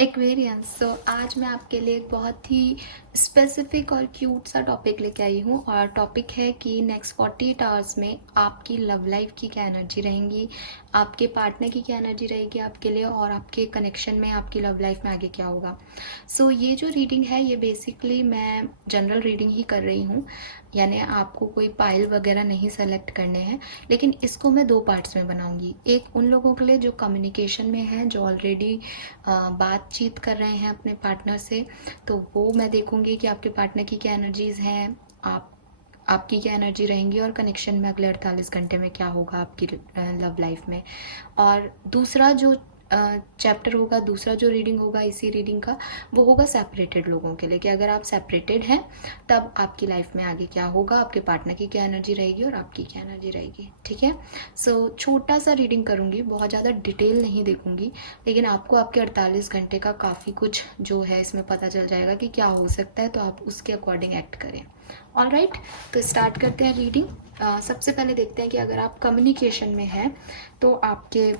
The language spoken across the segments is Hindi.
एक्वेरियंस। सो आज मैं आपके लिए एक बहुत ही स्पेसिफिक और क्यूट सा टॉपिक लेके आई हूँ, और टॉपिक है कि नेक्स्ट 48 आवर्स में आपकी लव लाइफ की क्या एनर्जी रहेंगी, आपके पार्टनर की क्या एनर्जी रहेगी आपके लिए, और आपके कनेक्शन में आपकी लव लाइफ में आगे क्या होगा। सो ये जो रीडिंग है ये बेसिकली मैं जनरल रीडिंग ही कर रही हूँ, यानी आपको कोई पाइल वगैरह नहीं सेलेक्ट करने हैं। लेकिन इसको मैं 2 पार्ट्स में बनाऊंगी। एक उन लोगों के लिए जो कम्युनिकेशन में हैं, जो ऑलरेडी बातचीत कर रहे हैं अपने पार्टनर से, तो वो मैं देखूंगी कि आपके पार्टनर की क्या एनर्जीज़ हैं, आपकी क्या एनर्जी रहेंगी, और कनेक्शन में अगले 48 घंटे में क्या होगा आपकी लव लाइफ में। और दूसरा जो चैप्टर होगा, दूसरा जो रीडिंग होगा इसी रीडिंग का, वो होगा सेपरेटेड लोगों के लिए, कि अगर आप सेपरेटेड हैं तब आपकी लाइफ में आगे क्या होगा, आपके पार्टनर की क्या एनर्जी रहेगी और आपकी क्या एनर्जी रहेगी। ठीक है। सो छोटा सा रीडिंग करूँगी, बहुत ज़्यादा डिटेल नहीं देखूँगी, लेकिन आपको आपके 48 घंटे का काफ़ी कुछ जो है इसमें पता चल जाएगा कि क्या हो सकता है, तो आप उसके अकॉर्डिंग एक्ट करें। ऑल राइट, तो स्टार्ट करते हैं रीडिंग। सबसे पहले देखते हैं कि अगर आप कम्युनिकेशन में हैं तो आपके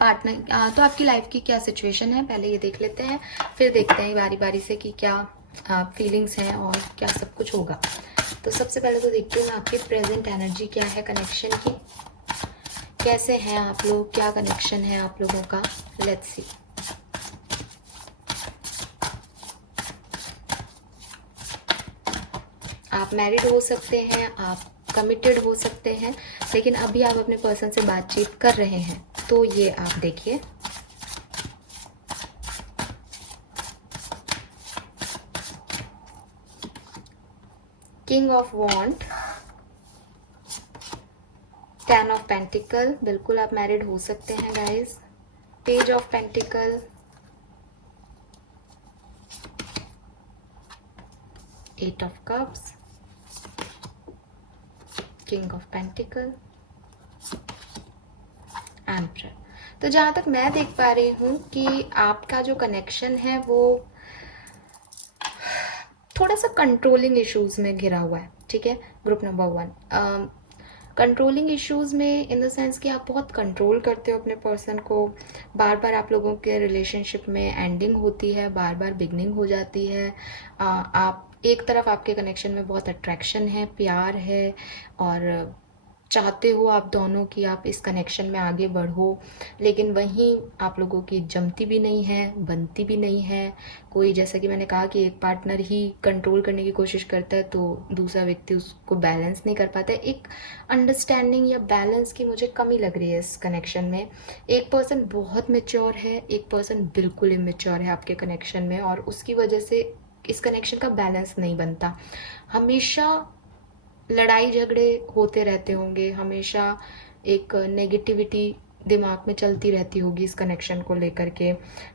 पार्टनर तो आपकी लाइफ की क्या सिचुएशन है, पहले ये देख लेते हैं, फिर देखते हैं बारी बारी से कि क्या फीलिंग्स हैं और क्या सब कुछ होगा। तो सबसे पहले तो देखती हूँ मैं आपकी प्रेजेंट एनर्जी क्या है कनेक्शन की, कैसे हैं आप लोग, क्या कनेक्शन है आप लोगों का। Let's see. आप मैरिड हो सकते हैं, आप कमिटेड हो सकते हैं, लेकिन अभी आप अपने पर्सन से बातचीत कर रहे हैं, तो ये आप देखिए। King of wand, 10 of pentacle, बिल्कुल आप मैरिड हो सकते हैं guys. Page of pentacle, 8 of cups, king of pentacle, emperor. तो जहाँ तक मैं देख पा रही हूँ कि आपका जो कनेक्शन है वो थोड़ा सा कंट्रोलिंग इश्यूज में घिरा हुआ है। ठीक है। ग्रुप नंबर 1, कंट्रोलिंग इश्यूज में इन द सेंस कि आप बहुत कंट्रोल करते हो अपने पर्सन को, बार बार आप लोगों के रिलेशनशिप में एंडिंग होती है, बार बार बिगनिंग हो जाती है। आप एक तरफ आपके कनेक्शन में बहुत अट्रैक्शन है, प्यार है, और चाहते हो आप दोनों की आप इस कनेक्शन में आगे बढ़ो, लेकिन वहीं आप लोगों की जमती भी नहीं है, बनती भी नहीं है। कोई, जैसा कि मैंने कहा कि एक पार्टनर ही कंट्रोल करने की कोशिश करता है तो दूसरा व्यक्ति उसको बैलेंस नहीं कर पाता है। एक अंडरस्टैंडिंग या बैलेंस की मुझे कमी लग रही है इस कनेक्शन में। एक पर्सन बहुत मेच्योर है, एक पर्सन बिल्कुल इमेच्योर है आपके कनेक्शन में, और उसकी वजह से इस कनेक्शन का बैलेंस नहीं बनता। हमेशा लड़ाई झगड़े होते रहते होंगे, हमेशा एक नेगेटिविटी दिमाग में चलती रहती होगी इस कनेक्शन को लेकर के।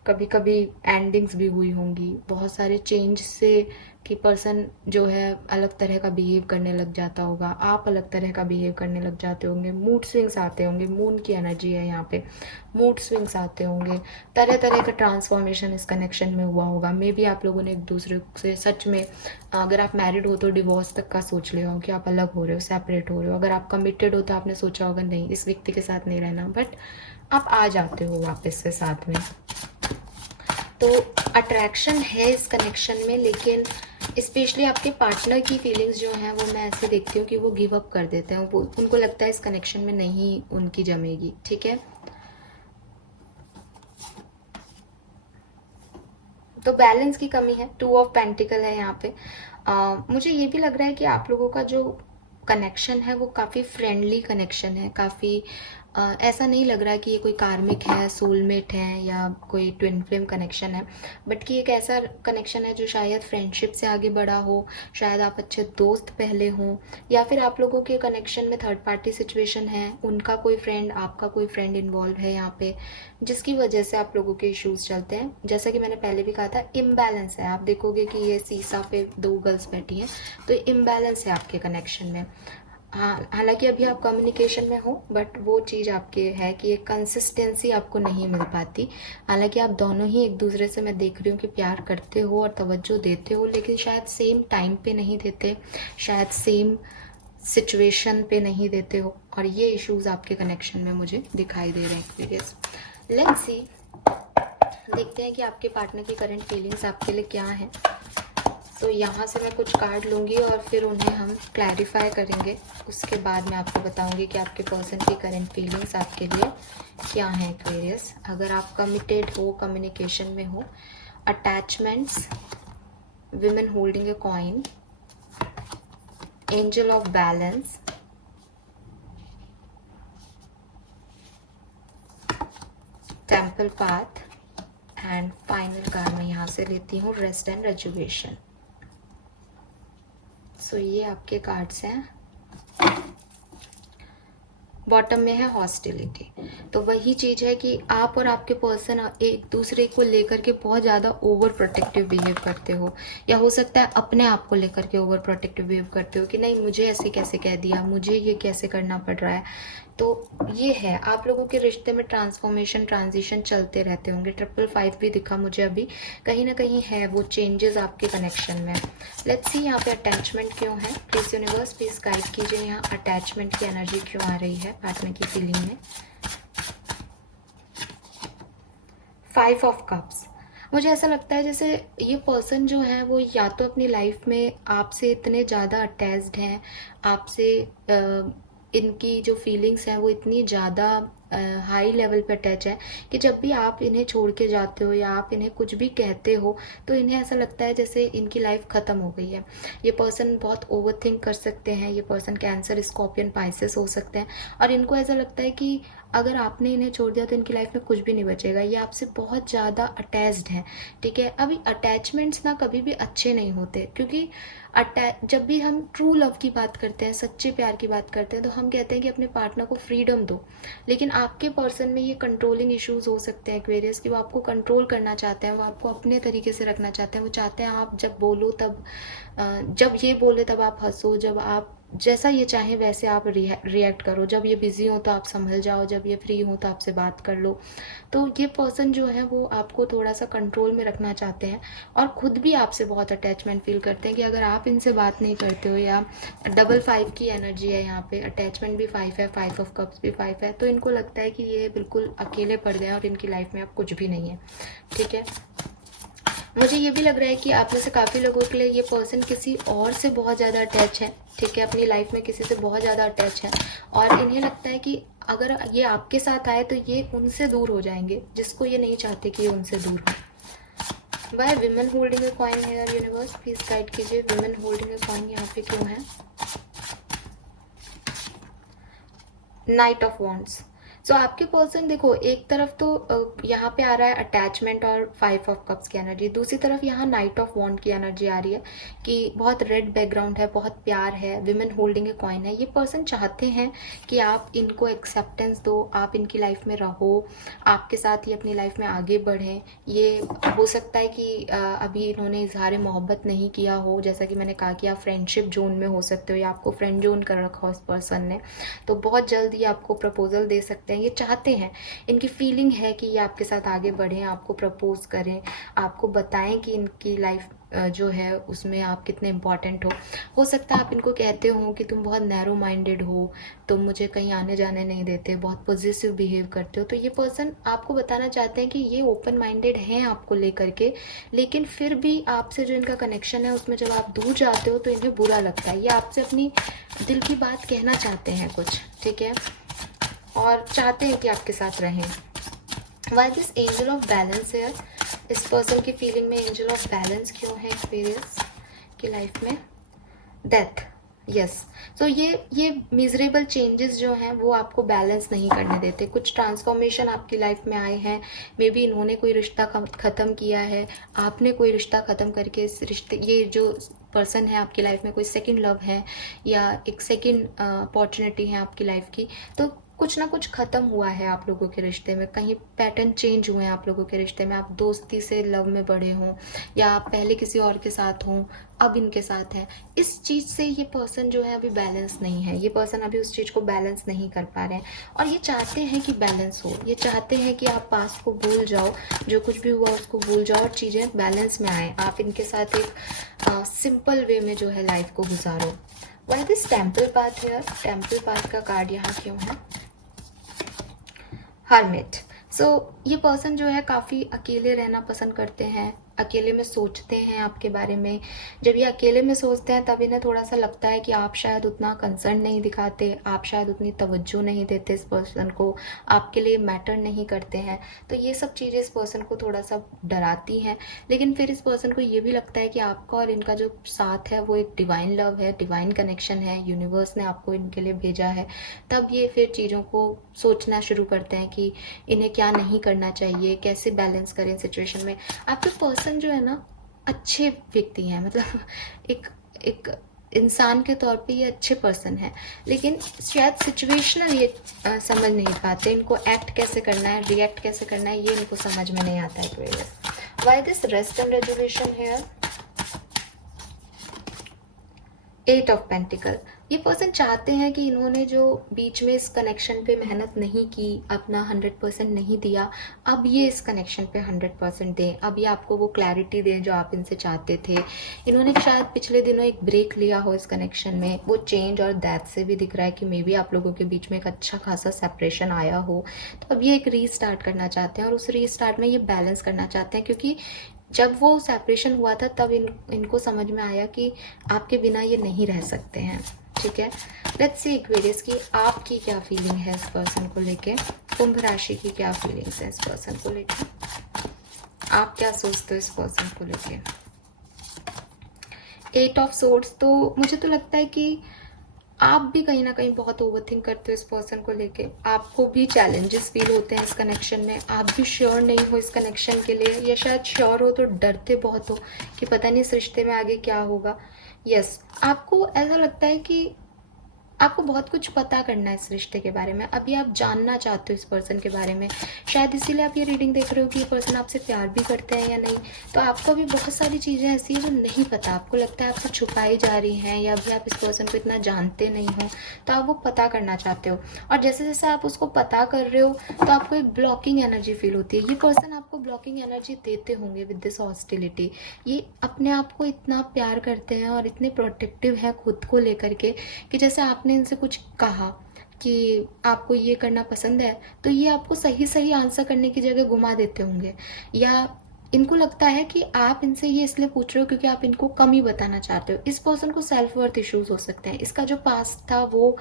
कभी कभी एंडिंग्स भी हुई होंगी, बहुत सारे चेंज से कि पर्सन जो है अलग तरह का बिहेव करने लग जाता होगा, आप अलग तरह का बिहेव करने लग जाते होंगे, मूड स्विंग्स आते होंगे, मून की एनर्जी है यहाँ पे, मूड स्विंग्स आते होंगे, तरह तरह का ट्रांसफॉर्मेशन इस कनेक्शन में हुआ होगा। मे बी आप लोगों ने एक दूसरे से सच में, अगर आप मैरिड हो तो डिवोर्स तक का सोच लिया हो कि आप अलग हो रहे हो, सेपरेट हो रहे हो। अगर आप कमिटेड हो तो आपने सोचा होगा नहीं, इस व्यक्ति के साथ नहीं रहना, बट आप आ जाते हो वापस से साथ में। तो अट्रैक्शन है इस कनेक्शन में, लेकिन स्पेशली आपके पार्टनर की फीलिंग्स जो हैं वो मैं ऐसे देखती हूँ कि वो गिव अप कर देते हैं, वो उनको लगता है इस कनेक्शन में नहीं उनकी जमेगी। ठीक है। तो बैलेंस की कमी है, 2 ऑफ पेंटिकल है यहाँ पे। मुझे ये भी लग रहा है कि आप लोगों का जो कनेक्शन है वो काफ़ी फ्रेंडली कनेक्शन है, काफ़ी ऐसा नहीं लग रहा है कि ये कोई कार्मिक है, सोलमेट है, या कोई ट्विन फ्लेम कनेक्शन है, बट कि एक ऐसा कनेक्शन है जो शायद फ्रेंडशिप से आगे बढ़ा हो, शायद आप अच्छे दोस्त पहले हों, या फिर आप लोगों के कनेक्शन में थर्ड पार्टी सिचुएशन है, उनका कोई फ्रेंड, आपका कोई फ्रेंड इन्वॉल्व है यहाँ पे, जिसकी वजह से आप लोगों के इश्यूज चलते हैं। जैसा कि मैंने पहले भी कहा था, इम्बैलेंस है। आप देखोगे कि ये सीसा पे 2 गर्ल्स बैठी हैं, तो इम्बैलेंस है आपके कनेक्शन में। हाँ, हालांकि अभी आप कम्युनिकेशन में हो, बट वो चीज़ आपके है कि एक कंसिस्टेंसी आपको नहीं मिल पाती। हालांकि आप दोनों ही एक दूसरे से, मैं देख रही हूँ कि प्यार करते हो और तवज्जो देते हो, लेकिन शायद सेम टाइम पे नहीं देते, शायद सेम सिचुएशन पे नहीं देते हो, और ये इश्यूज आपके कनेक्शन में मुझे दिखाई दे रहे हैं। एक्सपीरियंस। लेट्स सी देखते हैं कि आपके पार्टनर की करंट फीलिंग्स आपके लिए क्या हैं। तो यहाँ से मैं कुछ कार्ड लूँगी और फिर उन्हें हम क्लैरिफाई करेंगे। उसके बाद मैं आपको बताऊँगी कि आपके पर्सन की करंट फीलिंग्स आपके लिए क्या हैं एक्वेरियस। अगर आप कमिटेड हो, कम्युनिकेशन में हो, attachments, women holding a coin, angel of balance, temple path and final card मैं यहाँ से लेती हूँ रेस्ट एंड रेजुवेशन। सो ये आपके कार्ड्स हैं। बॉटम में है हॉस्टिलिटी। तो वही चीज़ है कि आप और आपके पर्सन एक दूसरे को लेकर के बहुत ज़्यादा ओवर प्रोटेक्टिव बिहेव करते हो, या हो सकता है अपने आप को लेकर के ओवर प्रोटेक्टिव बिहेव करते हो कि नहीं मुझे ऐसे कैसे कह दिया, मुझे ये कैसे करना पड़ रहा है। तो ये है आप लोगों के रिश्ते में ट्रांसफॉर्मेशन, ट्रांजिशन चलते रहते होंगे। 555 भी दिखा मुझे अभी, कहीं ना कहीं है वो चेंजेस आपके कनेक्शन में। लेट्स सी यहाँ पे अटैचमेंट क्यों है। प्लीज यूनिवर्स प्लीज गाइड कीजिए यहाँ अटैचमेंट की एनर्जी क्यों आ रही है पार्टनर की फीलिंग में। 5 ऑफ कप्स। मुझे ऐसा लगता है जैसे ये पर्सन जो है वो या तो अपनी लाइफ में आपसे इतने ज़्यादा अटैच्ड हैं, आपसे इनकी जो फीलिंग्स हैं वो इतनी ज़्यादा हाई लेवल पे अटैच है कि जब भी आप इन्हें छोड़ के जाते हो या आप इन्हें कुछ भी कहते हो तो इन्हें ऐसा लगता है जैसे इनकी लाइफ ख़त्म हो गई है। ये पर्सन बहुत ओवर थिंक कर सकते हैं, ये पर्सन कैंसर, स्कॉर्पियन, पाइसेस हो सकते हैं, और इनको ऐसा लगता है कि अगर आपने इन्हें छोड़ दिया तो इनकी लाइफ में कुछ भी नहीं बचेगा। ये आपसे बहुत ज़्यादा अटैच्ड हैं, ठीक है। अभी अटैचमेंट्स ना कभी भी अच्छे नहीं होते, क्योंकि जब भी हम ट्रू लव की बात करते हैं, सच्चे प्यार की बात करते हैं, तो हम कहते हैं कि अपने पार्टनर को फ्रीडम दो। लेकिन आपके पर्सन में ये कंट्रोलिंग इश्यूज हो सकते हैं एक्वेरियस, कि वो आपको कंट्रोल करना चाहते हैं, वो आपको अपने तरीके से रखना चाहते हैं। वो चाहते हैं आप जब बोलो तब, जब ये बोले तब आप हंसो, जब आप जैसा ये चाहें वैसे आप रिएक्ट करो। जब ये बिजी हो तो आप संभल जाओ, जब ये फ्री हो तो आपसे बात कर लो। तो ये पर्सन जो है वो आपको थोड़ा सा कंट्रोल में रखना चाहते हैं, और खुद भी आपसे बहुत अटैचमेंट फील करते हैं कि अगर आप इनसे बात नहीं करते हो, या 5 की एनर्जी है यहाँ पे, अटैचमेंट भी 5 है, 5 ऑफ कप्स भी 5 है, तो इनको लगता है कि ये बिल्कुल अकेले पड़ गए और इनकी लाइफ में अब कुछ भी नहीं है, ठीक है। मुझे ये भी लग रहा है कि आप में से काफ़ी लोगों के लिए ये पर्सन किसी और से बहुत ज़्यादा अटैच है, ठीक है, अपनी लाइफ में किसी से बहुत ज़्यादा अटैच है, और इन्हें लगता है कि अगर ये आपके साथ आए तो ये उनसे दूर हो जाएंगे, जिसको ये नहीं चाहते कि ये उनसे दूर हो। Why women holding a coin है यूनिवर्स, प्लीज गाइड कीजिए विमेन होल्डिंग ए कॉइन यहाँ पे क्यों है। Night of wands. सो आपके पर्सन देखो, एक तरफ तो यहाँ पे आ रहा है अटैचमेंट और 5 ऑफ कप्स की एनर्जी, दूसरी तरफ यहाँ नाइट ऑफ वॉन्ड की एनर्जी आ रही है कि बहुत रेड बैकग्राउंड है, बहुत प्यार है, विमेन होल्डिंग ए कॉइन है। ये पर्सन चाहते हैं कि आप इनको एक्सेप्टेंस दो, आप इनकी लाइफ में रहो, आपके साथ ही अपनी लाइफ में आगे बढ़ें। ये हो सकता है कि अभी इन्होंने इजहार मोहब्बत नहीं किया हो, जैसा कि मैंने कहा कि आप फ्रेंडशिप जोन में हो सकते हो, या आपको फ्रेंड जोन कर रखा हो इस पर्सन ने, तो बहुत जल्द ये आपको प्रपोजल दे सकते हैं। ये चाहते हैं, इनकी फीलिंग है कि ये आपके साथ आगे बढ़ें, आपको प्रपोज करें, आपको बताएं कि इनकी लाइफ जो है उसमें आप कितने इम्पॉर्टेंट हो सकता है आप इनको कहते हो कि तुम बहुत नैरो माइंडेड हो, तुम मुझे कहीं आने जाने नहीं देते, बहुत पॉजिटिव बिहेव करते हो। तो ये पर्सन आपको बताना चाहते हैं कि ये ओपन माइंडेड हैं आपको लेकर के, लेकिन फिर भी आपसे जो इनका कनेक्शन है उसमें जब आप दूर जाते हो तो इन्हें बुरा लगता है। ये आपसे अपनी दिल की बात कहना चाहते हैं कुछ, ठीक है, और चाहते हैं कि आपके साथ रहें। Why this angel of balance है, इस पर्सन की फीलिंग में एंजल ऑफ बैलेंस क्यों है एक्सपीरियंस की लाइफ में। Death, yes. तो ये मिजरेबल चेंजेस जो हैं वो आपको बैलेंस नहीं करने देते। कुछ ट्रांसफॉर्मेशन आपकी लाइफ में आए हैं, मे बी इन्होंने कोई रिश्ता ख़त्म किया है, आपने कोई रिश्ता ख़त्म करके इस रिश्ते, ये जो पर्सन है आपकी लाइफ में कोई सेकंड लव है या एक सेकंड अपॉर्चुनिटी है आपकी लाइफ की, तो कुछ ना कुछ ख़त्म हुआ है आप लोगों के रिश्ते में, कहीं पैटर्न चेंज हुए हैं आप लोगों के रिश्ते में। आप दोस्ती से लव में बढ़े हों, या आप पहले किसी और के साथ हों, अब इनके साथ हैं। इस चीज़ से ये पर्सन जो है अभी बैलेंस नहीं है, ये पर्सन अभी उस चीज़ को बैलेंस नहीं कर पा रहे हैं, और ये चाहते हैं कि बैलेंस हो। ये चाहते हैं कि आप पास्ट को भूल जाओ, जो कुछ भी हुआ उसको भूल जाओ और चीज़ें बैलेंस में आए, आप इनके साथ एक सिंपल वे में जो है लाइफ को गुजारो। Why this temple path here, temple path का कार्ड यहाँ क्यों है। हर्मिट। सो ये पर्सन जो है काफ़ी अकेले रहना पसंद करते हैं, अकेले में सोचते हैं आपके बारे में। जब ये अकेले में सोचते हैं तब इन्हें थोड़ा सा लगता है कि आप शायद उतना कंसर्न नहीं दिखाते, आप शायद उतनी तवज्जो नहीं देते इस पर्सन को, आपके लिए मैटर नहीं करते हैं। तो ये सब चीज़ें इस पर्सन को थोड़ा सा डराती हैं। लेकिन फिर इस पर्सन को ये भी लगता है कि आपका और इनका जो साथ है वो एक डिवाइन लव है, डिवाइन कनेक्शन है, यूनिवर्स ने आपको इनके लिए भेजा है। तब ये फिर चीज़ों को सोचना शुरू करते हैं कि इन्हें क्या नहीं करना चाहिए, कैसे बैलेंस करें सिचुएशन में। आपके पर्सन जो है ना अच्छे व्यक्ति हैं, मतलब एक एक इंसान के तौर पे ये अच्छे पर्सन है, लेकिन शायद सिचुएशनल ये समझ नहीं पाते, इनको एक्ट कैसे करना है, रिएक्ट कैसे करना है, ये इनको समझ में नहीं आता है। Why this rest and resolution here? 8 of pentacle. ये पर्सन चाहते हैं कि इन्होंने जो बीच में इस कनेक्शन पे मेहनत नहीं की, अपना 100% नहीं दिया, अब ये इस कनेक्शन पे 100% दें, अब ये आपको वो क्लैरिटी दें जो आप इनसे चाहते थे। इन्होंने शायद पिछले दिनों एक ब्रेक लिया हो इस कनेक्शन में, वो चेंज और डेथ से भी दिख रहा है कि मे बी आप लोगों के बीच में एक अच्छा खासा सेपरेशन आया हो। तो अब ये एक रीस्टार्ट करना चाहते हैं और उस रीस्टार्ट में ये बैलेंस करना चाहते हैं, क्योंकि जब वो सेपरेशन हुआ था तब इनको समझ में आया कि आपके बिना ये नहीं रह सकते हैं। ठीक है, लेट्स सी एक्वेरियस की आपकी क्या फीलिंग है इस पर्सन को लेके, कुंभ राशि की क्या फीलिंग्स है इस पर्सन को लेके, आप क्या सोचते हो इस पर्सन को लेके। 8 ऑफ सोर्ड्स, तो मुझे तो लगता है कि आप भी कहीं ना कहीं बहुत ओवरथिंक करते हो इस पर्सन को लेके, आपको भी चैलेंजेस फील होते हैं इस कनेक्शन में, आप भी श्योर नहीं हो इस कनेक्शन के लिए, या शायद श्योर हो तो डरते बहुत हो कि पता नहीं इस रिश्ते में आगे क्या होगा। यस, आपको ऐसा लगता है कि आपको बहुत कुछ पता करना है इस रिश्ते के बारे में, अभी आप जानना चाहते हो इस पर्सन के बारे में, शायद इसीलिए आप ये रीडिंग देख रहे हो कि ये पर्सन आपसे प्यार भी करते हैं या नहीं। तो आपको अभी बहुत सारी चीज़ें ऐसी हैं जो नहीं पता, आपको लगता है आपसे छुपाई जा रही हैं, या अभी आप इस पर्सन को इतना जानते नहीं हो, तो आप वो पता करना चाहते हो। और जैसे जैसे आप उसको पता कर रहे हो तो आपको एक ब्लॉकिंग एनर्जी फील होती है। ये पर्सन आपको ब्लॉकिंग एनर्जी देते होंगे विद दिस हॉस्टिलिटी। ये अपने आप को इतना प्यार करते हैं और इतने प्रोटेक्टिव हैं खुद को लेकर के कि जैसे आपने इनसे कुछ कहा कि आपको ये करना पसंद है, तो ये आपको सही सही आंसर करने की जगह घुमा देते होंगे, या इनको लगता है कि आप इनसे ये इसलिए पूछ रहे हो क्योंकि आप इनको कमी बताना चाहते हो। इस पर्सन को सेल्फ वर्थ इश्यूज हो सकते हैं, इसका जो पास्ट था वो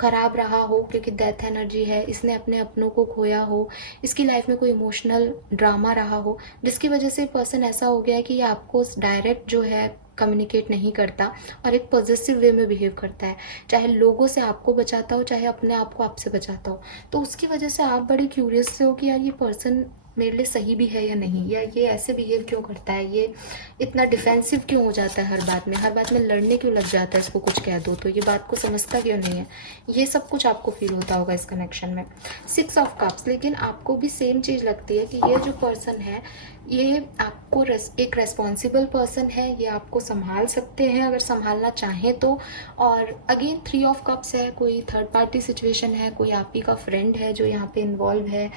खराब रहा हो क्योंकि डेथ एनर्जी है, इसने अपने अपनों को खोया हो, इसकी लाइफ में कोई इमोशनल ड्रामा रहा हो जिसकी वजह से पर्सन ऐसा हो गया है कि ये आपको डायरेक्ट जो है कम्युनिकेट नहीं करता और एक पॉजिटिव वे में बिहेव करता है, चाहे लोगों से आपको बचाता हो चाहे अपने आप को आपसे बचाता हो। तो उसकी वजह से आप बड़े क्यूरियस से हो कि यार ये पर्सन मेरे लिए सही भी है या नहीं, या ये ऐसे बिहेव क्यों करता है, ये इतना डिफेंसिव क्यों हो जाता है, हर बात में लड़ने क्यों लग जाता है, इसको कुछ कह दो तो ये बात को समझता क्यों नहीं है। ये सब कुछ आपको फील होता होगा इस कनेक्शन में। 6 ऑफ कप्स, लेकिन आपको भी सेम चीज़ लगती है कि ये जो पर्सन है ये आपको एक रेस्पॉन्सिबल पर्सन है, ये आपको संभाल सकते हैं अगर संभालना चाहें तो। और अगेन 3 ऑफ कप्स है, कोई थर्ड पार्टी सिचुएशन है, कोई आप ही का फ्रेंड है जो यहाँ पे इन्वॉल्व है।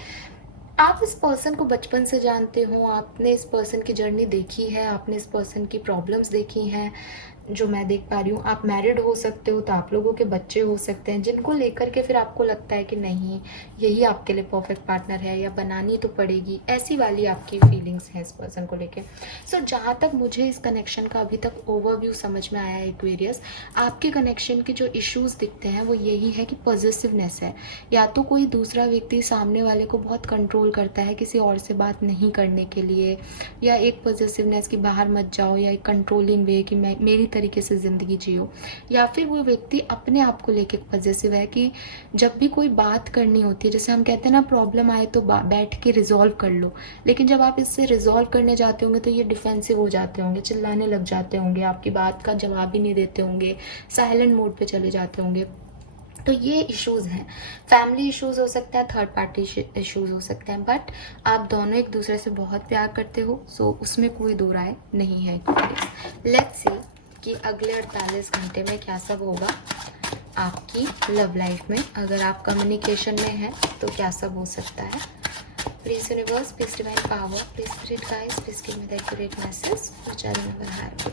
आप इस पर्सन को बचपन से जानते हो, आपने इस पर्सन की जर्नी देखी है, आपने इस पर्सन की प्रॉब्लम्स देखी हैं, जो मैं देख पा रही हूँ। आप मैरिड हो सकते हो तो आप लोगों के बच्चे हो सकते हैं जिनको लेकर के फिर आपको लगता है कि नहीं यही आपके लिए परफेक्ट पार्टनर है, या बनानी तो पड़ेगी, ऐसी वाली आपकी फीलिंग्स हैं इस पर्सन को लेके। सो जहाँ तक मुझे इस कनेक्शन का अभी तक ओवरव्यू समझ में आया है एक्वेरियस, आपके कनेक्शन के जो इश्यूज दिखते हैं वो यही है कि पॉजिटिवनेस है, या तो कोई दूसरा व्यक्ति सामने वाले को बहुत कंट्रोल करता है किसी और से बात नहीं करने के लिए, या एक पॉजिटिवनेस की बाहर मत जाओ, या एक कंट्रोलिंग वे कि मैं मेरी तरीके से ज़िंदगी जियो, या फिर वो व्यक्ति अपने आप को लेके पॉजिटिव है कि जब भी कोई बात करनी होती है, जैसे हम कहते हैं ना प्रॉब्लम आए तो बैठ के रिजॉल्व कर लो, लेकिन जब आप इससे रिजॉल्व करने जाते होंगे तो ये डिफेंसिव हो जाते होंगे, चिल्लाने लग जाते होंगे, आपकी बात का जवाब ही नहीं देते होंगे, साइलेंट मोड पे चले जाते होंगे। तो ये इश्यूज हैं, फैमिली इश्यूज हो सकते हैं, थर्ड पार्टी इश्यूज हो सकते हैं, बट आप दोनों एक दूसरे से बहुत प्यार करते हो, सो उसमें कोई दो राय नहीं है। लेट्स सी कि अगले 48 घंटे में क्या सब होगा आपकी लव लाइफ में। अगर आप कम्युनिकेशन में हैं तो क्या सब हो सकता है। Please universe, please divine power, please spirit guides, please give me the accurate message which I never had.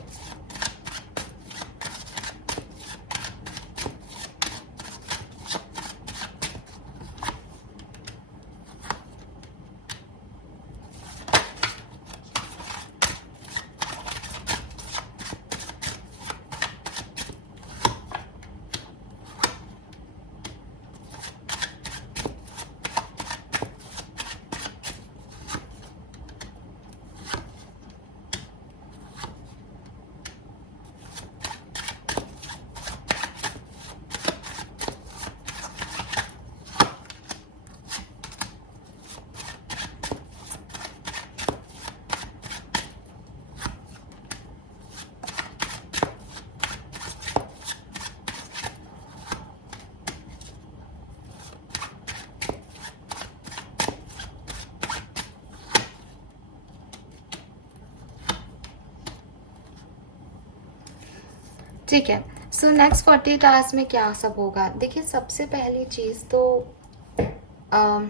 ठीक है। सो नेक्स्ट 48 आवर्स में क्या सब होगा? देखिए, सबसे पहली चीज़ तो अम,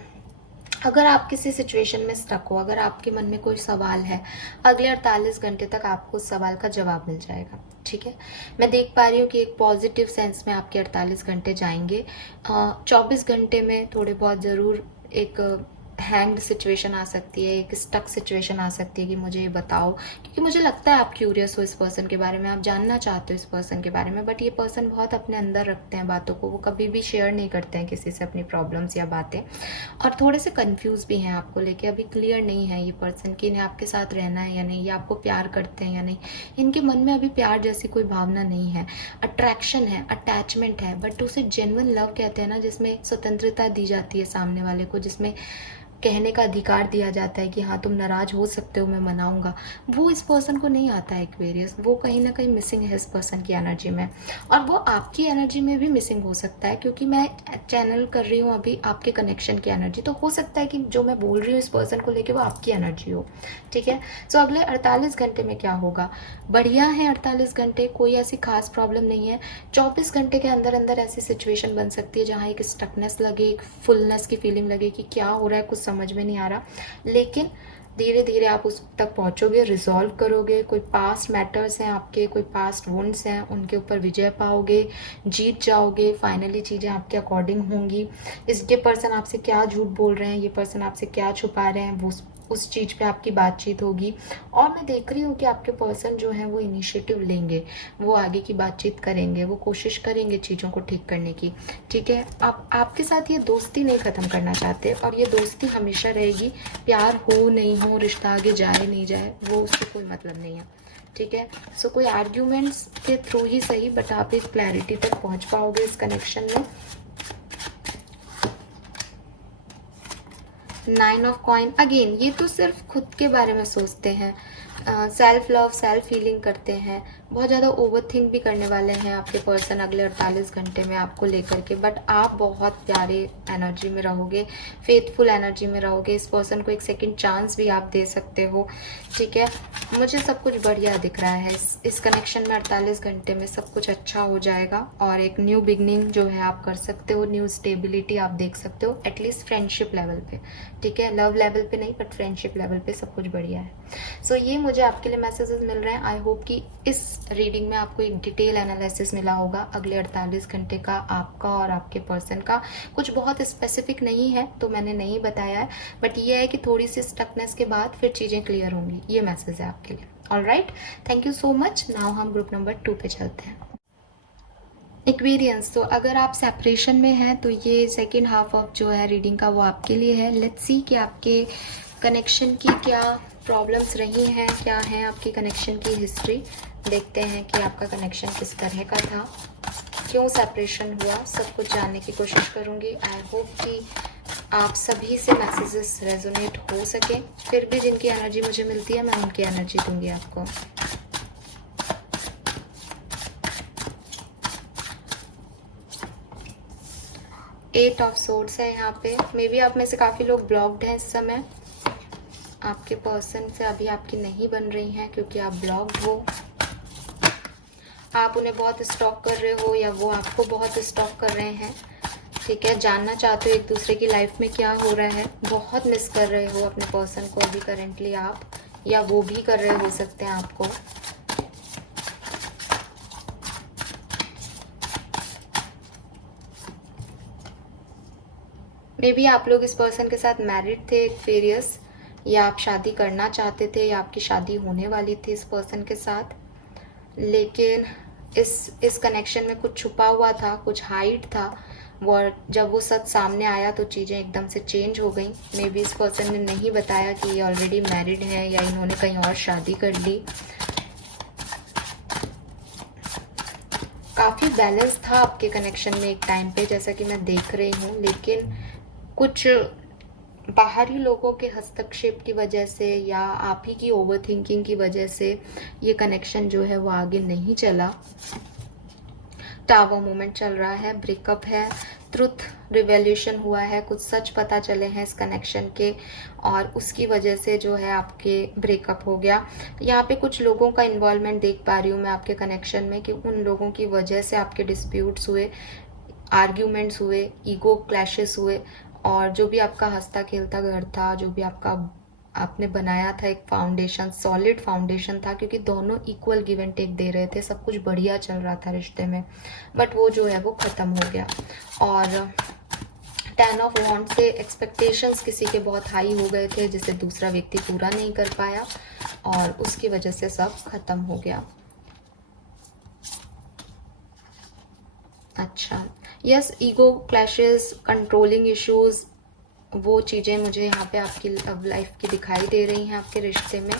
अगर आप किसी सिचुएशन में स्टक हो, अगर आपके मन में कोई सवाल है, अगले 48 घंटे तक आपको उस सवाल का जवाब मिल जाएगा। ठीक है, मैं देख पा रही हूँ कि एक पॉजिटिव सेंस में आपके 48 घंटे जाएंगे। 24 घंटे में थोड़े बहुत ज़रूर एक हैंग्ड सिचुएशन आ सकती है, एक स्टक सिचुएशन आ सकती है कि मुझे ये बताओ, क्योंकि मुझे लगता है आप क्यूरियस हो इस पर्सन के बारे में, आप जानना चाहते हो इस पर्सन के बारे में, बट ये पर्सन बहुत अपने अंदर रखते हैं बातों को, वो कभी भी शेयर नहीं करते हैं किसी से अपनी प्रॉब्लम्स या बातें, और थोड़े से कंफ्यूज भी हैं आपको लेके। अभी क्लियर नहीं है ये पर्सन कि इन्हें आपके साथ रहना है या नहीं, या आपको प्यार करते हैं या नहीं। इनके मन में अभी प्यार जैसी कोई भावना नहीं है, अट्रैक्शन है, अटैचमेंट है, बट उसे जेन्युइन लव कहते हैं ना, जिसमें स्वतंत्रता दी जाती है सामने वाले को, जिसमें कहने का अधिकार दिया जाता है कि हाँ तुम नाराज हो सकते हो, मैं मनाऊंगा। वो इस पर्सन को नहीं आता है एक्वेरियस, वो कहीं ना कहीं मिसिंग है इस पर्सन की एनर्जी में, और वो आपकी एनर्जी में भी मिसिंग हो सकता है, क्योंकि मैं चैनल कर रही हूँ अभी आपके कनेक्शन की एनर्जी, तो हो सकता है कि जो मैं बोल रही हूँ इस पर्सन को लेके वो आपकी एनर्जी हो। ठीक है, सो अगले 48 घंटे में क्या होगा? बढ़िया है 48 घंटे, कोई ऐसी खास प्रॉब्लम नहीं है। 24 घंटे के अंदर अंदर ऐसी सिचुएशन बन सकती है जहाँ एक स्टकनेस लगे, एक फुलनेस की फीलिंग लगे कि क्या हो रहा है, कुछ समझ में नहीं आ रहा, लेकिन धीरे धीरे आप उस तक पहुंचोगे, रिजॉल्व करोगे। कोई पास्ट मैटर्स हैं आपके, कोई पास्ट वुंड्स हैं, उनके ऊपर विजय पाओगे, जीत जाओगे, फाइनली चीज़ें आपके अकॉर्डिंग होंगी। ये पर्सन आपसे क्या झूठ बोल रहे हैं, ये पर्सन आपसे क्या छुपा रहे हैं, वो उस चीज़ पे आपकी बातचीत होगी, और मैं देख रही हूँ कि आपके पर्सन जो हैं वो इनिशिएटिव लेंगे, वो आगे की बातचीत करेंगे, वो कोशिश करेंगे चीज़ों को ठीक करने की। ठीक है, आप आपके साथ ये दोस्ती नहीं ख़त्म करना चाहते, और ये दोस्ती हमेशा रहेगी। प्यार हो नहीं हो, रिश्ता आगे जाए नहीं जाए, वो उससे कोई मतलब नहीं है। ठीक है, सो कोई आर्ग्यूमेंट्स के थ्रू ही सही, बट आप एक क्लैरिटी तक पहुँच पाओगे इस कनेक्शन में। 9 ऑफ कॉइन, अगेन ये तो सिर्फ खुद के बारे में सोचते हैं, सेल्फ लव, सेल्फ हीलिंग करते हैं, बहुत ज़्यादा ओवर थिंक भी करने वाले हैं आपके पर्सन अगले 48 घंटे में आपको लेकर के, बट आप बहुत प्यारे एनर्जी में रहोगे, फेथफुल एनर्जी में रहोगे। इस पर्सन को एक सेकंड चांस भी आप दे सकते हो। ठीक है, मुझे सब कुछ बढ़िया दिख रहा है इस कनेक्शन में। 48 घंटे में सब कुछ अच्छा हो जाएगा, और एक न्यू बिगनिंग जो है आप कर सकते हो, न्यू स्टेबिलिटी आप देख सकते हो, एटलीस्ट फ्रेंडशिप लेवल पे। ठीक है, लव लेवल पे नहीं, बट फ्रेंडशिप लेवल पे सब कुछ बढ़िया है। सो ये मुझे आपके लिए मैसेजेस मिल रहे हैं। आई होप कि इस रीडिंग में आपको एक डिटेल एनालिसिस मिला होगा अगले 48 घंटे का, आपका और आपके पर्सन का। कुछ बहुत स्पेसिफिक नहीं है तो मैंने नहीं बताया है, बट ये है कि थोड़ी सी स्टकनेस के बाद फिर चीज़ें क्लियर होंगी। ये मैसेज है आपके लिए। Alright, thank you so much. Now हम ग्रुप नंबर 2 पे चलते हैं। एक्वेरियंस, तो अगर आप सेपरेशन में हैं तो ये सेकेंड हाफ ऑफ जो है रीडिंग का वो आपके लिए है। लेट्स सी कि आपके कनेक्शन की क्या प्रॉब्लम्स रही हैं, क्या है आपकी कनेक्शन की हिस्ट्री। देखते हैं कि आपका कनेक्शन किस तरह का था, क्यों सेपरेशन हुआ, सब कुछ जानने की कोशिश करूँगी। आई होप कि आप सभी से मैसेजेस रेजोनेट हो सके। फिर भी जिनकी एनर्जी मुझे मिलती है मैं उनकी एनर्जी दूंगी आपको। एट ऑफ सोर्ड्स है यहाँ पे। मे बी आप में से काफ़ी लोग ब्लॉक्ड हैं इस समय, आपके पर्सन से अभी आपकी नहीं बन रही हैं क्योंकि आप ब्लॉक्ड हो। आप उन्हें बहुत स्टॉक कर रहे हो या वो आपको बहुत स्टॉक कर रहे हैं। ठीक है, जानना चाहते हो एक दूसरे की लाइफ में क्या हो रहा है, बहुत मिस कर रहे हो अपने पर्सन को अभी करेंटली आप, या वो भी कर रहे हो सकते हैं आपको। मे बी आप लोग इस पर्सन के साथ मैरिड थे एक्वेरियस, या आप शादी करना चाहते थे, या आपकी शादी होने वाली थी इस पर्सन के साथ, लेकिन इस कनेक्शन में कुछ छुपा हुआ था, कुछ हाइड था, वो जब वो सच सामने आया तो चीज़ें एकदम से चेंज हो गई। मे बी इस पर्सन ने नहीं बताया कि ये ऑलरेडी मैरिड है या इन्होंने कहीं और शादी कर ली। काफ़ी बैलेंस था आपके कनेक्शन में एक टाइम पे, जैसा कि मैं देख रही हूँ, लेकिन कुछ बाहरी लोगों के हस्तक्षेप की वजह से या आप ही की ओवर थिंकिंग की वजह से ये कनेक्शन जो है वो आगे नहीं चला। टावर मोमेंट चल रहा है, ब्रेकअप है, ट्रुथ रिवेल्यूशन हुआ है, कुछ सच पता चले हैं इस कनेक्शन के, और उसकी वजह से जो है आपके ब्रेकअप हो गया। यहाँ पे कुछ लोगों का इन्वॉल्वमेंट देख पा रही हूँ मैं आपके कनेक्शन में, कि उन लोगों की वजह से आपके डिस्प्यूट्स हुए, आर्ग्यूमेंट्स हुए, ईगो क्लैशेस हुए, और जो भी आपका हंसता खेलता घर था, जो भी आपने बनाया था एक फाउंडेशन, सॉलिड फाउंडेशन था, क्योंकि दोनों इक्वल गिव एंड टेक दे रहे थे, सब कुछ बढ़िया चल रहा था रिश्ते में, बट वो जो है वो ख़त्म हो गया। और 10 ऑफ वॉन्ड से एक्सपेक्टेशंस किसी के बहुत हाई हो गए थे, जिसे दूसरा व्यक्ति पूरा नहीं कर पाया, और उसकी वजह से सब ख़त्म हो गया। अच्छा, yes, ego clashes, controlling issues, वो चीज़ें मुझे यहाँ पे आपकी लाइफ की दिखाई दे रही हैं आपके रिश्ते में।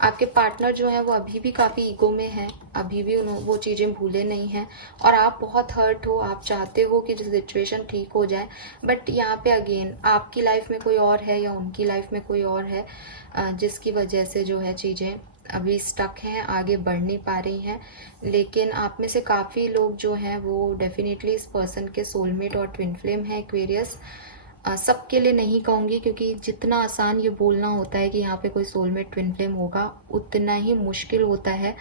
आपके पार्टनर जो है वो अभी भी काफ़ी ईगो में है, अभी भी वो चीज़ें भूले नहीं हैं, और आप बहुत हर्ट हो, आप चाहते हो कि सिचुएशन ठीक हो जाए, बट यहाँ पे अगेन आपकी लाइफ में कोई और है या उनकी लाइफ में कोई और है, जिसकी वजह से जो है चीज़ें अभी स्टक हैं, आगे बढ़ नहीं पा रही हैं। लेकिन आप में से काफ़ी लोग जो हैं वो डेफिनेटली इस पर्सन के सोलमेट और ट्विन फ्लेम है एक्वेरियस। सबके लिए नहीं कहूँगी, क्योंकि जितना आसान ये बोलना होता है कि यहाँ पे कोई सोलमेट ट्विन फ्लेम होगा, उतना ही मुश्किल होता है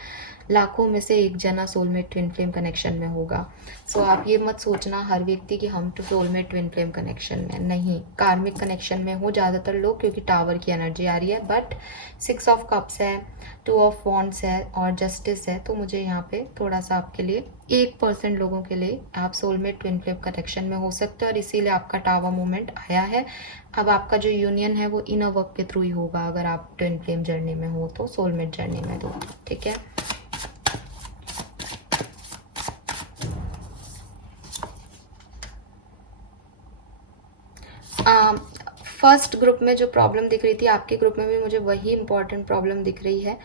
लाखों में से एक जना सोलमेट ट्विन फ्लेम कनेक्शन में होगा। सो आप ये मत सोचना हर व्यक्ति कि हम तो सोलमेट ट्विन फ्लेम कनेक्शन में नहीं, कार्मिक कनेक्शन में हो ज़्यादातर लोग, क्योंकि टावर की एनर्जी आ रही है। बट 6 ऑफ कप्स है, 2 ऑफ वॉन्ड्स है और जस्टिस है, तो मुझे यहाँ पे थोड़ा सा आपके लिए 1% लोगों के लिए आप सोलमेट ट्विन फ्लेम कनेक्शन में हो सकते हो, और इसीलिए आपका टावर मोमेंट आया है। अब आपका जो यूनियन है वो इनर वर्क के थ्रू ही होगा, अगर आप ट्विन फ्लेम जर्नी में हो तो, सोलमेट जर्नी में तो, ठीक है। फर्स्ट ग्रुप में जो प्रॉब्लम दिख रही थी, आपके ग्रुप में भी मुझे वही इंपॉर्टेंट प्रॉब्लम दिख रही है,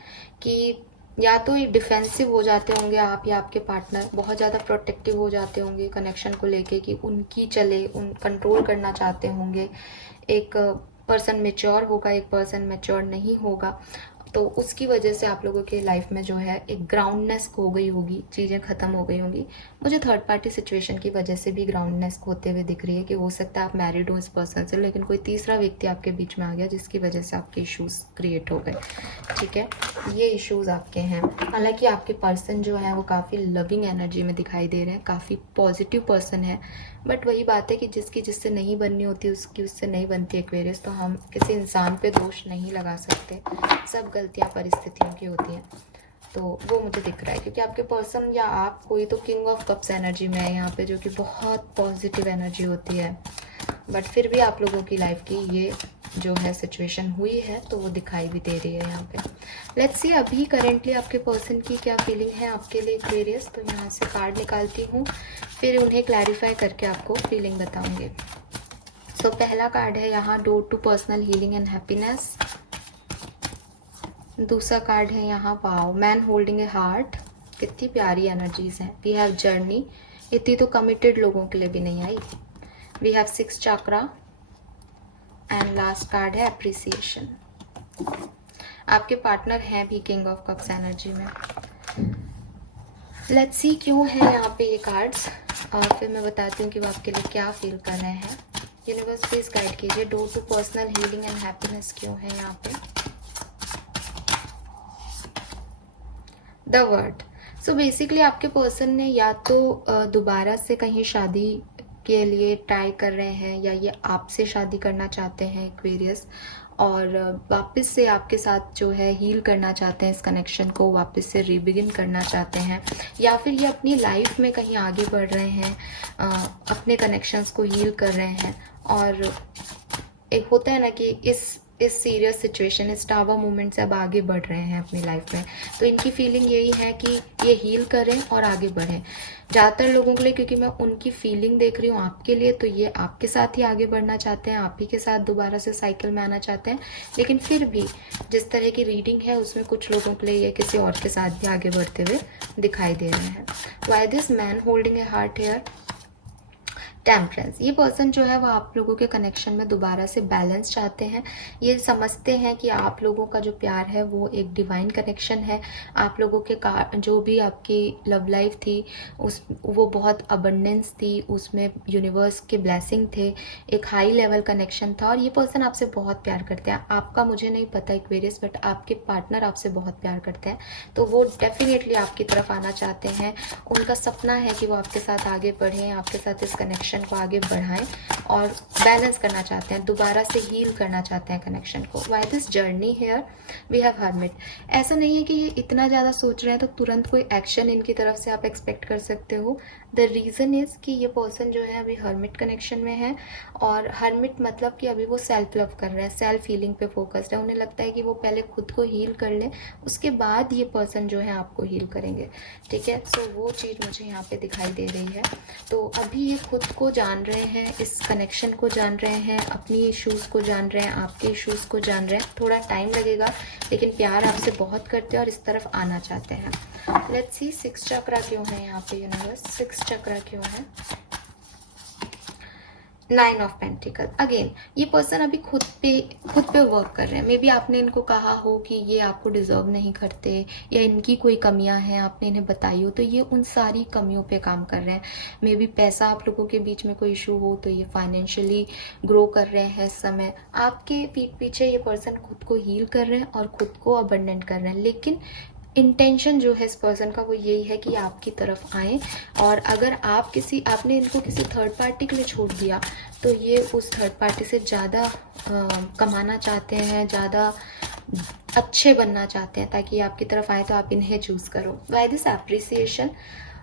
कि या तो ये डिफेंसिव हो जाते होंगे आप या आपके पार्टनर, बहुत ज़्यादा प्रोटेक्टिव हो जाते होंगे कनेक्शन को लेके, कि उनकी चले, उन कंट्रोल करना चाहते होंगे। एक पर्सन मेच्योर होगा, एक पर्सन मेच्योर नहीं होगा, तो उसकी वजह से आप लोगों के लाइफ में जो है एक ग्राउंडनेस हो गई होगी, चीज़ें ख़त्म हो गई होंगी। मुझे थर्ड पार्टी सिचुएशन की वजह से भी ग्राउंडनेस होते हुए दिख रही है, कि हो सकता है आप मैरिड हो इस पर्सन से, लेकिन कोई तीसरा व्यक्ति आपके बीच में आ गया, जिसकी वजह से आपके इश्यूज़ क्रिएट हो गए, ठीक है। ये इश्यूज़ आपके हैं। हालांकि आपके पर्सन जो है वो काफ़ी लविंग एनर्जी में दिखाई दे रहे हैं, काफ़ी पॉजिटिव पर्सन है, बट वही बात है कि जिसकी जिससे नहीं बननी होती उसकी उससे नहीं बनती एक्वेरियस। तो हम किसी इंसान पे दोष नहीं लगा सकते, सब गलतियाँ परिस्थितियों की होती हैं। तो वो मुझे दिख रहा है, क्योंकि आपके पर्सन या आप कोई तो किंग ऑफ कप्स एनर्जी में है यहाँ पे, जो कि बहुत पॉजिटिव एनर्जी होती है, बट फिर भी आप लोगों की लाइफ की ये जो है सिचुएशन हुई है, तो वो दिखाई भी दे रही है यहाँ पे। लेट्स सी अभी करेंटली आपके पर्सन की क्या फीलिंग है आपके लिए एक्वेरियस। तो यहाँ से कार्ड निकालती हूँ, फिर उन्हें क्लैरिफाई करके आपको फीलिंग बताऊंगी। सो पहला कार्ड है यहाँ door to personal healing and happiness. दूसरा कार्ड है यहाँ wow, man holding a heart. कितनी प्यारी एनर्जीज हैं। वी हैव जर्नी, इतनी तो कमिटेड लोगों के लिए भी नहीं आई। We have 6 chakra and last card है अप्रिसिएशन। आपके पार्टनर हैं भी किंग ऑफ कप्स एनर्जी में। लेट्स सी क्यों है यहाँ पे ये कार्ड्स, और फिर मैं बताती हूँ कि वो आपके लिए क्या फील कर रहे हैं। यूनिवर्स प्लीज गाइड कीजिए, door to personal healing and happiness क्यों है यहाँ पे। The word. सो बेसिकली आपके पर्सन ने या तो दोबारा से कहीं शादी के लिए ट्राई कर रहे हैं, या ये आपसे शादी करना चाहते हैं एक्वेरियस, और वापस से आपके साथ जो है हील करना चाहते हैं, इस कनेक्शन को वापस से रीबिगिन करना चाहते हैं, या फिर ये अपनी लाइफ में कहीं आगे बढ़ रहे हैं, अपने कनेक्शंस को हील कर रहे हैं। और एक होता है ना कि इस सीरियस सिचुएशन, इस टावर मोमेंट से अब आगे बढ़ रहे हैं अपनी लाइफ में, तो इनकी फीलिंग यही है कि ये हील करें और आगे बढ़ें। ज़्यादातर लोगों के लिए, क्योंकि मैं उनकी फीलिंग देख रही हूँ आपके लिए, तो ये आपके साथ ही आगे बढ़ना चाहते हैं, आप ही के साथ दोबारा से साइकिल में आना चाहते हैं। लेकिन फिर भी जिस तरह की रीडिंग है उसमें कुछ लोगों के लिए ये किसी और के साथ भी आगे बढ़ते हुए दिखाई दे रहे हैं। Why this man holding a heart here. Temperance, ये पर्सन जो है वो आप लोगों के कनेक्शन में दोबारा से बैलेंस चाहते हैं। ये समझते हैं कि आप लोगों का जो प्यार है वो एक डिवाइन कनेक्शन है। आप लोगों के जो भी आपकी लव लाइफ थी उस वो बहुत अबंडेंस थी, उसमें यूनिवर्स के ब्लेसिंग थे, एक हाई लेवल कनेक्शन था। और ये पर्सन आपसे बहुत प्यार करते हैं। आपका मुझे नहीं पता एक्वेरियस, बट आपके पार्टनर आपसे बहुत प्यार करते हैं, तो वो डेफिनेटली आपकी तरफ आना चाहते हैं। उनका सपना है कि वो आपके साथ आगे बढ़ें, आपके साथ इस कनेक्शन को आगे बढ़ाएं और बैलेंस करना चाहते हैं, दोबारा से हील करना चाहते हैं कनेक्शन को। Why this journey here we have hermit. ऐसा नहीं है कि ये इतना ज़्यादा सोच रहे हैं तो तुरंत कोई एक्शन इनकी तरफ से आप एक्सपेक्ट कर सकते हो। द रीज़न इज़ कि ये पर्सन जो है अभी हर्मिट कनेक्शन में है, और हर्मिट मतलब कि अभी वो सेल्फ लव कर रहे हैं, सेल्फ हीलिंग पे फोकस्ड है। उन्हें लगता है कि वो पहले खुद को हील कर लें, उसके बाद ये पर्सन जो है आपको हील करेंगे। ठीक है, सो वो चीज़ मुझे यहाँ पे दिखाई दे रही है। तो अभी ये खुद को जान रहे हैं, इस कनेक्शन को जान रहे हैं, अपनी इश्यूज़ को जान रहे हैं, आपके इश्यूज़ को जान रहे हैं। थोड़ा टाइम लगेगा, लेकिन प्यार आपसे बहुत करते हैं और इस तरफ आना चाहते हैं। लेट्स सी 6 चक्रा क्यों है यहाँ पे यूनिवर्स, 6 चक्रा क्यों है। 9 ऑफ पेंटिकल। अगेन ये पर्सन अभी खुद पे वर्क कर रहे हैं। मे बी आपने इनको कहा हो कि ये आपको डिजर्व नहीं करते, या इनकी कोई कमियां हैं आपने इन्हें बताई हो, तो ये उन सारी कमियों पे काम कर रहे हैं। मे बी पैसा आप लोगों के बीच में कोई इशू हो, तो ये फाइनेंशियली ग्रो कर रहे हैं इस समय। आपके पीठ पीछे ये पर्सन खुद को हील कर रहे हैं और खुद को अबंडेंट कर रहे हैं, लेकिन इंटेंशन जो है इस पर्सन का वो यही है कि आपकी तरफ आए। और अगर आपने इनको किसी थर्ड पार्टी के लिए छोड़ दिया, तो ये उस थर्ड पार्टी से ज़्यादा कमाना चाहते हैं, ज़्यादा अच्छे बनना चाहते हैं, ताकि आपकी तरफ आए तो आप इन्हें चूज़ करो। बाय दिस एप्रिसिएशन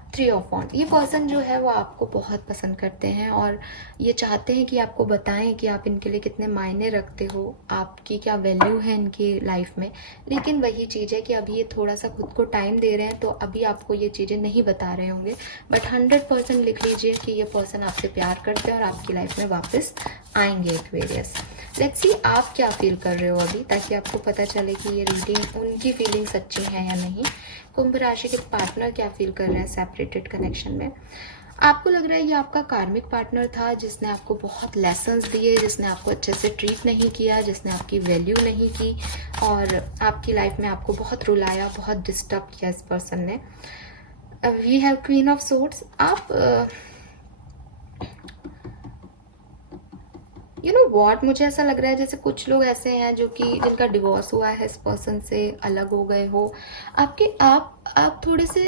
3 ऑफ वॉन्ड। ये पर्सन जो है वो आपको बहुत पसंद करते हैं, और ये चाहते हैं कि आपको बताएं कि आप इनके लिए कितने मायने रखते हो, आपकी क्या वैल्यू है इनकी लाइफ में। लेकिन वही चीज़ है कि अभी ये थोड़ा सा खुद को टाइम दे रहे हैं, तो अभी आपको ये चीज़ें नहीं बता रहे होंगे, बट 100% लिख लीजिए कि ये पर्सन आपसे प्यार करते हैं और आपकी लाइफ में वापस आएंगे एक्वेरियस। लेट्स सी आप क्या फील कर रहे हो अभी, ताकि आपको पता चले कि ये रीडिंग उनकी फीलिंग सच्ची है या नहीं। कुंभ राशि के पार्टनर क्या फील कर रहे हैं सेपरेटेड कनेक्शन में। आपको लग रहा है ये आपका कार्मिक पार्टनर था, जिसने आपको बहुत लेसन्स दिए, जिसने आपको अच्छे से ट्रीट नहीं किया, जिसने आपकी वैल्यू नहीं की, और आपकी लाइफ में आपको बहुत रुलाया, बहुत डिस्टर्ब किया इस पर्सन ने। We have queen of swords. आप यू नो व्हाट, मुझे ऐसा लग रहा है जैसे कुछ लोग ऐसे हैं जो कि जिनका डिवोर्स हुआ है, इस पर्सन से अलग हो गए हो। आप थोड़े से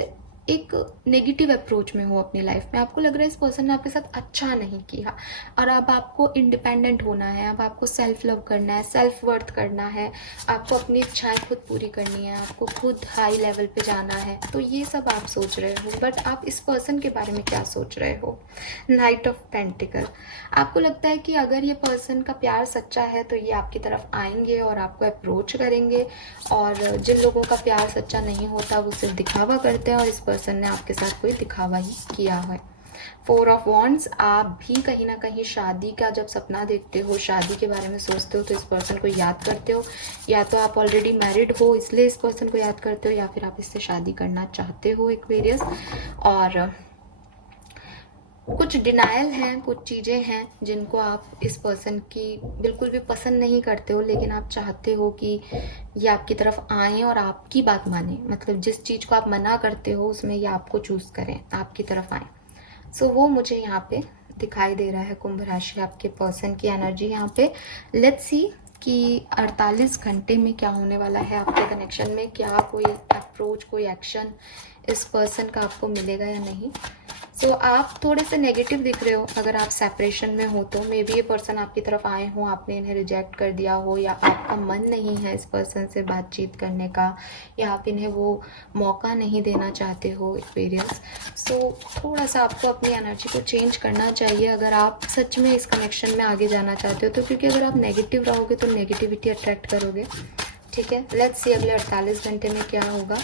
एक नेगेटिव अप्रोच में हो अपनी लाइफ में। आपको लग रहा है इस पर्सन ने आपके साथ अच्छा नहीं किया, और अब आपको इंडिपेंडेंट होना है, अब आपको सेल्फ लव करना है, सेल्फ वर्थ करना है, आपको अपनी इच्छाएं खुद पूरी करनी है, आपको खुद हाई लेवल पे जाना है। तो ये सब आप सोच रहे हो, बट आप इस पर्सन के बारे में क्या सोच रहे हो। Night of pentacle. आपको लगता है कि अगर ये पर्सन का प्यार सच्चा है तो ये आपकी तरफ आएंगे और आपको अप्रोच करेंगे, और जिन लोगों का प्यार सच्चा नहीं होता वो सिर्फ दिखावा करते हैं, और इस पर्सन ने आपके साथ कोई दिखावा ही किया है। 4 ऑफ वॉन्ड्स। आप भी कहीं ना कहीं शादी का जब सपना देखते हो, शादी के बारे में सोचते हो, तो इस पर्सन को याद करते हो। या तो आप ऑलरेडी मैरिड हो इसलिए इस पर्सन को याद करते हो, या फिर आप इससे शादी करना चाहते हो एक्वेरियस। और कुछ डिनायल हैं, कुछ चीज़ें हैं जिनको आप इस पर्सन की बिल्कुल भी पसंद नहीं करते हो, लेकिन आप चाहते हो कि ये आपकी तरफ आएँ और आपकी बात माने। मतलब जिस चीज़ को आप मना करते हो उसमें ये आपको चूज़ करें, आपकी तरफ आएँ। सो वो मुझे यहाँ पे दिखाई दे रहा है कुंभ राशि आपके पर्सन की एनर्जी यहाँ पे। लेट्स सी कि 48 घंटे में क्या होने वाला है आपके कनेक्शन में। क्या कोई अप्रोच, कोई एक्शन इस पर्सन का आपको मिलेगा या नहीं। सो आप थोड़े से नेगेटिव दिख रहे हो। अगर आप सेपरेशन में हो तो मे बी ये पर्सन आपकी तरफ आए हो, आपने इन्हें रिजेक्ट कर दिया हो, या आपका मन नहीं है इस पर्सन से बातचीत करने का, या आप इन्हें वो मौका नहीं देना चाहते हो एक्सपीरियंस। सो थोड़ा सा आपको अपनी एनर्जी को चेंज करना चाहिए अगर आप सच में इस कनेक्शन में आगे जाना चाहते हो तो, क्योंकि अगर आप नेगेटिव रहोगे तो नेगेटिविटी अट्रैक्ट करोगे। ठीक है, लेट्स सी अगले 48 घंटे में क्या होगा।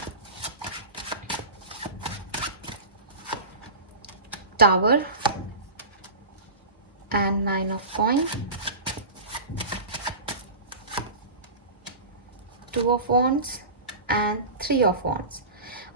Tower and 9 of coin, 2 of wands and 3 of wands.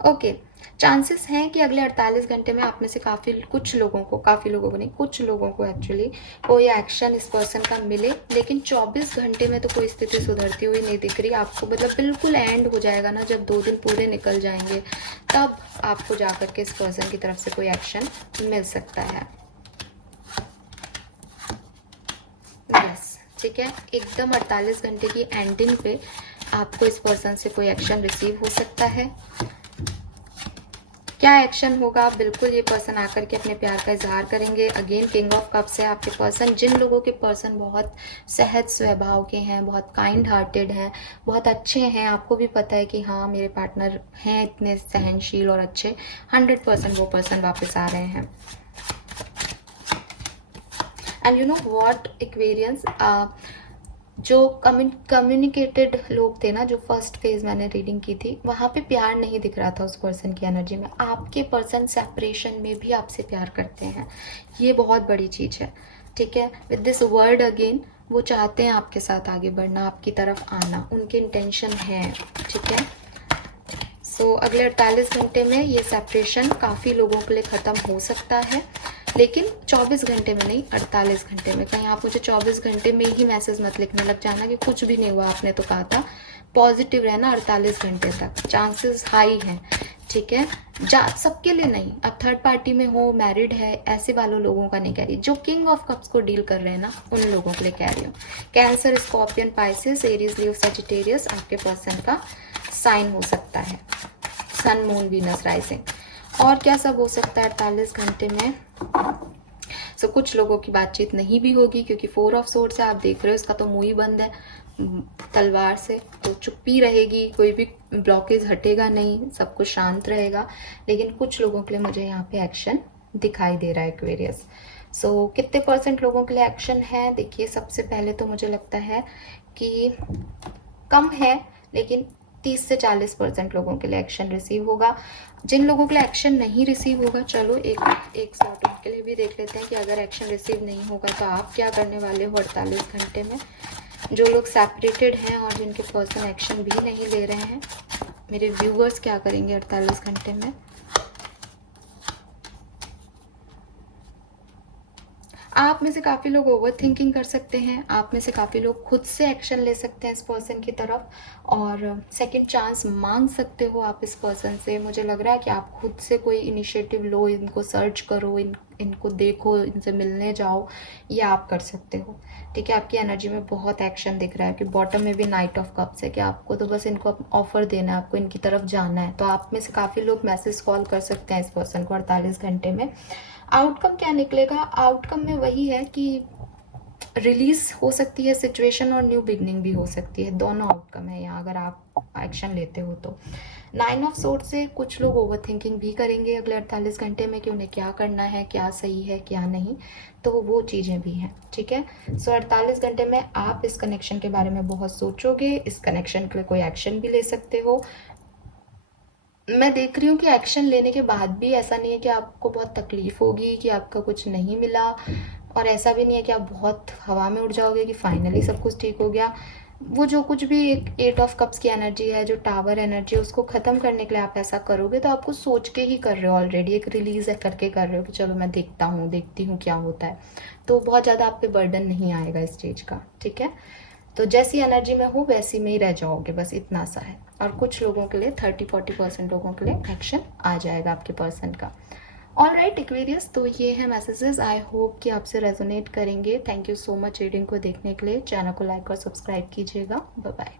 Okay, chances हैं कि अगले 48 घंटे में आप में से कुछ लोगों को नहीं, कुछ लोगों को एक्चुअली कोई एक्शन इस पर्सन का मिले, लेकिन 24 घंटे में तो कोई स्थिति सुधरती हुई नहीं दिख रही आपको। मतलब बिल्कुल एंड हो जाएगा ना, जब 2 दिन पूरे निकल जाएंगे तब आपको जाकर के इस पर्सन की तरफ से कोई एक्शन मिल सकता है। यस, ठीक है, एकदम 48 घंटे की एंडिंग पे आपको इस पर्सन से कोई एक्शन रिसीव हो सकता है। क्या एक्शन होगा? बिल्कुल ये पर्सन आकर के अपने प्यार का इजहार करेंगे। अगेन किंग ऑफ कप्स है आपके पर्सन। जिन लोगों के पर्सन बहुत सहज स्वभाव के हैं, बहुत काइंड हार्टेड हैं, बहुत अच्छे हैं, आपको भी पता है कि हाँ मेरे पार्टनर हैं इतने सहनशील और अच्छे, 100% वो पर्सन वापस आ रहे हैं। And you know what Aquarians, जो कम्युनिकेटेड लोग थे ना, जो फर्स्ट फेज मैंने रीडिंग की थी, वहाँ पे प्यार नहीं दिख रहा था उस पर्सन की एनर्जी में। आपके पर्सन सेपरेशन में भी आपसे प्यार करते हैं, ये बहुत बड़ी चीज़ है, ठीक है। विद दिस वर्ड अगेन, वो चाहते हैं आपके साथ आगे बढ़ना, आपकी तरफ आना, उनके इंटेंशन है, ठीक है। सो अगले 48 घंटे में ये सेपरेशन काफ़ी लोगों के लिए ख़त्म हो सकता है, लेकिन 24 घंटे में नहीं, 48 घंटे में। कहीं आप मुझे 24 घंटे में ही मैसेज मत लिखने लग जाना कि कुछ भी नहीं हुआ, आपने तो कहा था। पॉजिटिव रहना 48 घंटे तक, चांसेस हाई हैं, ठीक है। सबके लिए नहीं, अब थर्ड पार्टी में हो, मैरिड है, ऐसे वालों लोगों का नहीं कह रही। जो किंग ऑफ कप्स को डील कर रहे हैं ना, उन लोगों के लिए कह रही हूँ। Cancer, scorpion, Pisces, Aries, leave, Sagittarius आपके पर्सन का साइन हो सकता है। सन, मून, वीनस, राइजिंग। और क्या सब हो सकता है 48 घंटे में? सो कुछ लोगों की बातचीत नहीं भी होगी, क्योंकि 4 ऑफ सोर्ड्स है, आप देख रहे हो, इसका तो मुंह ही बंद है तलवार से, तो चुप्पी रहेगी, कोई भी ब्लॉकेज हटेगा नहीं, सब कुछ शांत रहेगा। लेकिन कुछ लोगों के लिए मुझे यहाँ पे एक्शन दिखाई दे रहा है एक्वेरियस। सो कितने % लोगों के लिए एक्शन है? देखिए, सबसे पहले तो मुझे लगता है कि कम है, लेकिन 30 से 40% लोगों के लिए एक्शन रिसीव होगा। जिन लोगों के लिए एक्शन नहीं रिसीव होगा, चलो एक शॉट उनके लिए भी देख लेते हैं कि अगर एक्शन रिसीव नहीं होगा तो आप क्या करने वाले हो 48 घंटे में। जो लोग सेपरेटेड हैं और जिनके पर्सन एक्शन भी नहीं ले रहे हैं, मेरे व्यूअर्स क्या करेंगे 48 घंटे में? आप में से काफ़ी लोग ओवर थिंकिंग कर सकते हैं, आप में से काफ़ी लोग खुद से एक्शन ले सकते हैं इस पर्सन की तरफ, और सेकंड चांस मांग सकते हो आप इस पर्सन से। मुझे लग रहा है कि आप खुद से कोई इनिशिएटिव लो, इनको सर्च करो, इनको देखो, इनसे मिलने जाओ, ये आप कर सकते हो, ठीक है। आपकी एनर्जी में बहुत एक्शन दिख रहा है कि बॉटम में भी नाइट ऑफ कप्स है, कि आपको तो बस इनको ऑफर देना है, आपको इनकी तरफ जाना है। तो आप में से काफ़ी लोग मैसेज कॉल कर सकते हैं इस पर्सन को 48 घंटे में। आउटकम क्या निकलेगा? आउटकम में वही है कि रिलीज हो सकती है सिचुएशन, और न्यू बिगनिंग भी हो सकती है। दोनों आउटकम है यहाँ अगर आप एक्शन लेते हो तो। 9 ऑफ सोर्ड से कुछ लोग ओवर थिंकिंग भी करेंगे अगले 48 घंटे में कि उन्हें क्या करना है, क्या सही है, क्या नहीं, तो वो चीज़ें भी हैं, ठीक है। सो 48 घंटे में आप इस कनेक्शन के बारे में बहुत सोचोगे, इस कनेक्शन के लिए कोई एक्शन भी ले सकते हो। मैं देख रही हूँ कि एक्शन लेने के बाद भी ऐसा नहीं है कि आपको बहुत तकलीफ होगी कि आपका कुछ नहीं मिला, और ऐसा भी नहीं है कि आप बहुत हवा में उड़ जाओगे कि फाइनली सब कुछ ठीक हो गया। वो जो कुछ भी एक 8 ऑफ कप्स की एनर्जी है, जो टावर एनर्जी, उसको ख़त्म करने के लिए आप ऐसा करोगे तो आपको सोच के ही कर रहे हो, ऑलरेडी एक रिलीज है करके कर रहे हो कि चलो मैं देखती हूँ क्या होता है। तो बहुत ज़्यादा आप पे बर्डन नहीं आएगा इस चीज़ का, ठीक है। तो जैसी एनर्जी में हो वैसी में ही रह जाओगे, बस इतना सा है। और कुछ लोगों के लिए 30-40% लोगों के लिए एक्शन आ जाएगा आपके पर्सन का। ऑल राइट एक्वेरियस, तो ये है मैसेजेस। आई होप कि आपसे रेजोनेट करेंगे। Thank you so much reading को देखने के लिए। चैनल को लाइक और सब्सक्राइब कीजिएगा। Bye bye.